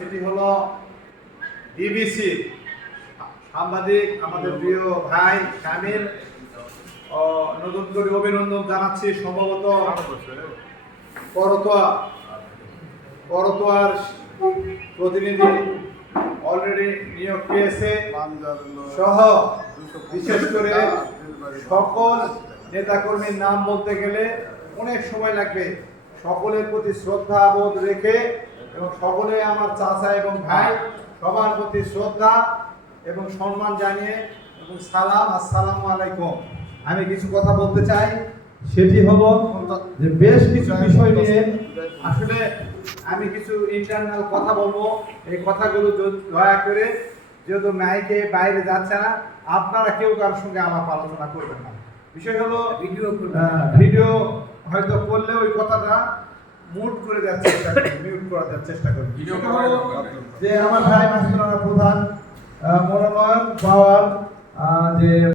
সেটি হলো ডিবিসি সাংবাদিক আমাদের প্রিয় ভাই শামিল নতুন করে অভিনন্দন জানাচ্ছি। সম্ভবত করতোয়ার প্রতিনিধি অলরেডি নিয়োগ পেয়েছে সহ বিশেষ করে সকল নেতাকর্মীর নাম বলতে গেলে অনেক সময় লাগবে। সকলের প্রতি শ্রদ্ধা বোধ রেখে এবং সকলে আমার চাচা এবং ভাই, সবার প্রতি শ্রদ্ধা এবং সম্মান জানিয়ে এবং সালাম, আসসালামু আলাইকুম। আমি কিছু কথা বলতে চাই, সেটি হলো যে বেশ কিছু বিষয় নিয়ে আসলে আমি কিছু ইন্টারনাল কথা বলবো। এই কথাগুলো দয়া করে, যেহেতু মাইকে বাইরে যাচ্ছে না, আপনারা কেউ কারোর সঙ্গে আলাপ আলোচনা করবেন না। বিষয় হলো ভিডিও হয়তো করলে ওই কথাটা মিউট করে দেওয়ার চেষ্টা করি। যে আমার ভাই মাসুদ প্রধান মনোনয়ন পাওয়ার যে